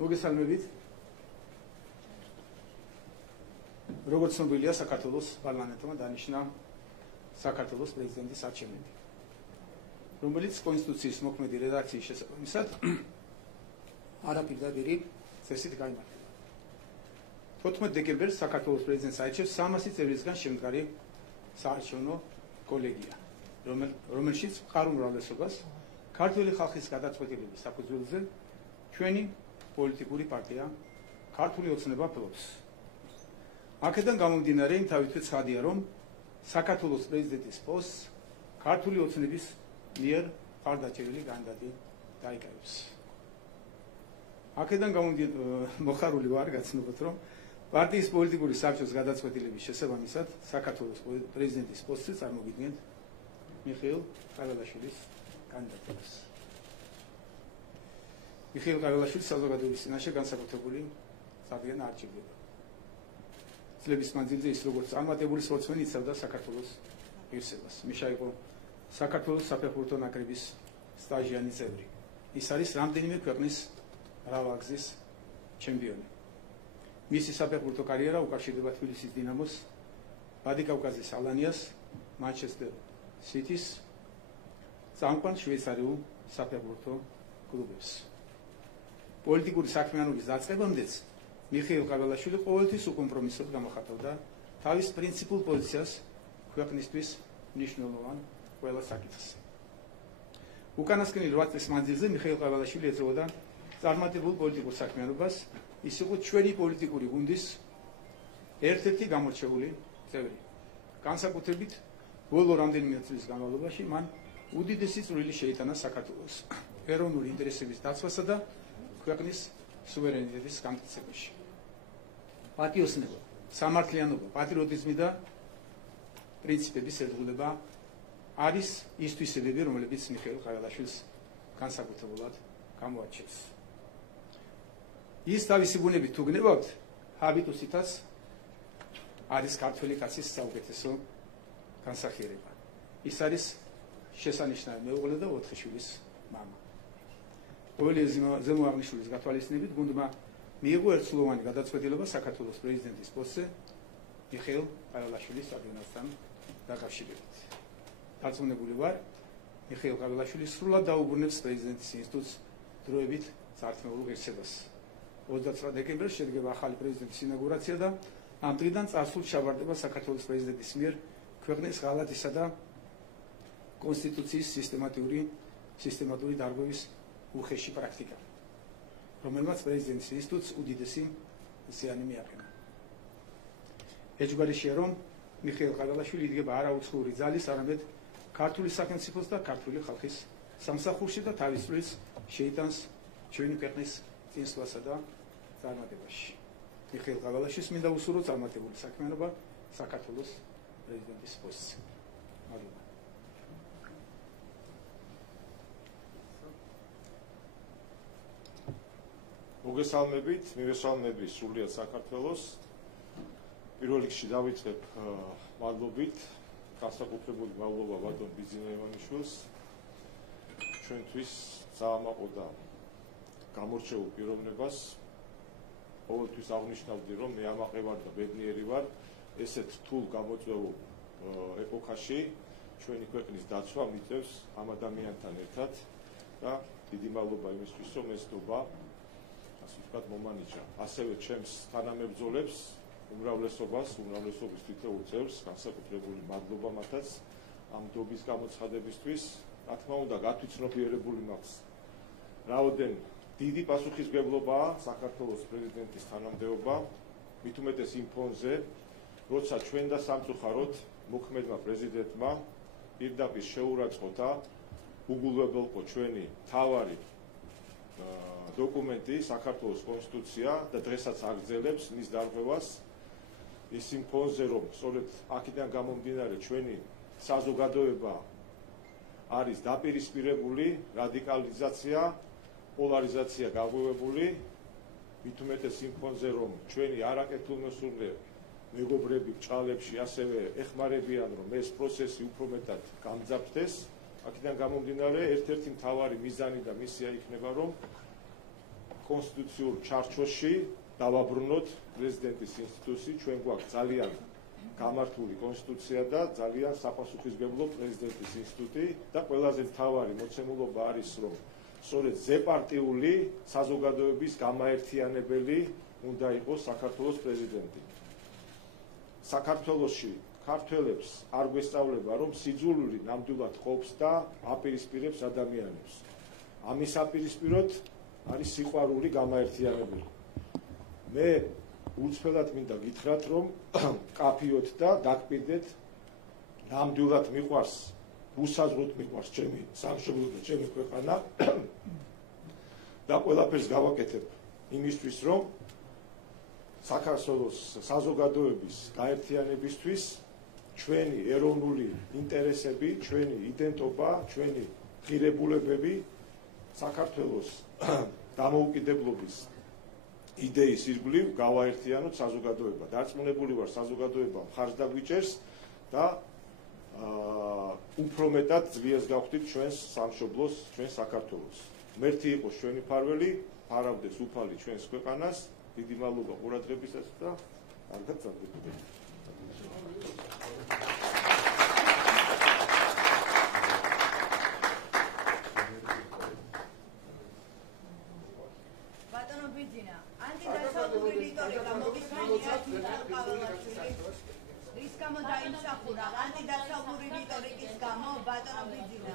მოგესალმებით. როგორც ცნობილია, საქართველოს პარლამენტმა დანიშნა საქართველოს პრეზიდენტის არჩევნები, რომელიც კონსტიტუციის მოქმედი რედაქციის შესაბამისად არაპირდაპირი წესით გაიმართება. 14 დეკემბერს საქართველოს პრეზიდენტს აირჩევს 300 წევრისგან შემდგარი საარჩევნო კოლეგია, რომელშიც მყარ უმრავლესობას ქართული ხალხის გადაწყვეტილების საფუძველზე ჩვენი პოლიტიკური პარტია ქართული ოცნება ფლობს. აქედან გამომდინარე, იმთავითვე ცხადია, რომ საქართველოს პრეზიდენტის პოსტს ქართული ოცნების მიერ მხარდაჭერილი კანდიდატი დაიკავებს. აქედან მოხარული ვარ გაცნობოთ, რომ პარტიის პოლიტიკური საბჭოს გადაწყვეტილების შესაბამისად საქართველოს პრეზიდენტის პოსტზე წარმოგიდგენთ მიხეილ ყაველაშვილის კანდიდატურას. მიხეილ ყაველაშვილის საზოგადოების წინაშე განსაკუთრებული წარდგენა არ ჭირდება. წლების მანძილზე ის როგორც წარმატებული სპორტსმენი იცავდა საქართველოს ღირსებას. მიშა იყო საქართველოს საფეხბურთო ნაკრების სტაჟიანი წევრი. ის არის რამდენიმე ქვეყნის მრავალგზის ჩემპიონი. მისი საფეხბურთო კარიერა უკავშირდება თბილისის დინამოს, ვადიკავკაზის ალანიას, მანჩესტერ სიტის, წამყვან შვეიცარიულ საფეხბურთო კლუბებს. პოლიტიკური საქმიანობის დაწყებამდეც მიხეილ ყაველაშვილი ყოველთვის უკომპრომისოდ გამოხატავდა თავის პრინციპულ პოზიციას ქვეყნისთვის მნიშვნელოვან ყველა საკითხს. უკანასკნელი 8 წლის მანძილზე მიხეილ ყაველაშვილი ეწეოდა წარმატებულ პოლიტიკურ საქმიანობას, ის იყო ჩვენი პოლიტიკური გუნდის ერთ-ერთი გამორჩეული წევრი. განსაკუთრებით ბოლო რამდენიმე წლის განმავლობაში მან უდიდესი წვლილი შეიტანა საქართველოს ეროვნული ინტერესების დაცვასა და ქვეყნის სუვერენიტეტის გამტკიცებაში. პატიოსნება, სამართლიანობა, პატრიოტიზმი და პრინციპების ერთგულება არის ის თვისებები, რომლებიც მიხეილ ყაველაშვილს განსაკუთრებულად გამოაჩენს. ის თავისი ბუნებით თუ გნებავთ, ჰაბიტუსითაც არის ქართველი კაცის საუკეთესო განსახიერება. ის არის შესანიშნავი მეუღლე და 4 შვილის მამა. ყოველი ზემო აღნიშნულის გათვალისწინებით გუნდმა მიიღო ერთსულოვანი გადაწყვეტილება საქართველოს პრეზიდენტის პოსტზე მიხეილ ყაველაშვილის წარდგენასთან დაკავშირებით. დარწმუნებული ვარ, მიხეილ ყაველაშვილი სრულად დაუბრუნებს პრეზიდენტის ინსტიტუტს დროებით წარქმეულ ღირსებას. 29 დეკემბერს შედგება ახალი პრეზიდენტის ინაუგურაცია და ამ დღიდან წარსულს ჩაბარდება საქართველოს პრეზიდენტის მიერ ქვეყნის ღალატისა და კონსტიტუციის სისტემატური დარღვევის უხეში პრაქტიკა, რომელმაც პრეზიდენტის ინსტიტუტს უდიდესი ზიანი მიაყენა. ეჭვგარეშეა, რომ მიხეილ ყაველაშვილი იდგება არაუცხოური ძალის, არამედ ქართული სახელმწიფოს და ქართული ხალხის სამსახურში და თავის წვლილს შეიტანს ჩვენი ქვეყნის წინსვლასა და წარმატებაში. მიხეილ ყაველაშვილს მინდა უსურვო წარმატებული საქმიანობა საქართველოს პრეზიდენტის პოსტზე. მადლობა. მოგესალმებით, მივესალმები სრულიად საქართველოს. პირველ რიგში დავიწყებ მადლობით, განსაკუთრებული მადლობა ბატონ ბიძინა ივანიშვილს. ჩვენთვის წაამაყო და გამორჩეულ პიროვნებას. ყოველთვის აღნიშნავდი, რომ მე ამაყე ვარ და ბედნიერი ვარ ესეთ რთულ გამოწვეულ ეპოქაში ჩვენი ქვეყნის დაცვა მიწევს ამ ადამიანთან ერთად და დიდი მადლობა იმისთვის, რომ ეს ნდობა ასე ვთქვათ მომანიჭა. ასევე ჩემს თანამებრძოლებს, უმრავლესობის თითოეულ წევრს განსაკუთრებული მადლობა მათაც ამ ნდობის გამოცხადებისთვის. რა თქმა უნდა, გათვითცნობიერებული მაქვს რაოდენ დიდი პასუხისმგებლობაა საქართველოს პრეზიდენტის თანამდებობა, მით უმეტეს იმ ფონზე, როცა ჩვენ და სამწუხაროდ მოქმედმა პრეზიდენტმა პირდაპირ შეურაცხყოფა უგულებელყო ჩვენი მთავარი დოკუმენტი, საქართველოს კონსტიტუცია და დღესაც აგრძელებს მის დარღვევას. ის იმ ფონზე, რომ სწორედ აქედან გამომდინარე ჩვენი საზოგადოება არის დაპირისპირებული, რადიკალიზაცია, პოლარიზაცია გაღვივებული, მით უმეტეს იმ ფონზე, რომ ჩვენი არაკეთილმოსურნე მეგობრები ბჭყალებში ასევე ეხმარებიან, რომ ეს პროცესი უფრო მეტად გამძაფრდეს. აქედან გამომდინარე, ერთ-ერთი მთავარი მიზანი და მისია იქნება, რომ კონსტიტუციურ ჩარჩოში დავაბრუნოთ პრეზიდენტის ინსტიტუცი, ჩვენ გვაქვს ძალიან გამართული კონსტიტუცია და ძალიან საპასუხისმგებლო პრეზიდენტის ინსტიტუტი და ყველაზე მთავარი მოცემულობა არის, რომ სწორედ ზეპარტიული საზოგადოების გამაერთიანებელი უნდა იყოს საქართველოს პრეზიდენტი. საქართველოში ქართველებს არ გვესწავლება, რომ სიძულვილი ნამდვილად ყოფს და აპირისპირებს ადამიანებს. ამის აპირისპიროდ არის სიყვარული გამაერთიანებელი. მე უცბელად მინდა გითხრათ, რომ კაფიოთ და დაგპირდეთ, ნამდვილად მიყვარს, უსაზღვროდ მიყვარს ჩემი სამშობლო და ჩემი ქვეყანა და ყველაფერს გავაკეთებ იმისთვის, რომ საქართველოს საზოგადოების გაერთიანებისთვის ჩვენი ეროვნული ინტერესები, ჩვენი იდენტობა, ჩვენი ღირებულებები საქართველოს დამოუკიდებლობის იდეის ირგვლივ გავაერთიანოთ საზოგადოება. დარწმუნებული ვარ, საზოგადოება მხარს დაგვიჭერს და უფრო მეტად ძლიერს გავხდით ჩვენს სამშობლოს, ჩვენს საქართველოს. ღმერთი იყოს ჩვენი მფარველი, ფარავდეს უფალი ჩვენს ქვეყანას. დიდი მადლობა ყურადღებისას და კარგად წარდგეთ. ბატონო ბიძინა, ანტიდასავლური რიტორიკა მოგისმენია თვითმფარველად. რის გამო დაიმსახურა ანტიდასავლური რიტორიკის გამო ბატონო ბიძინა?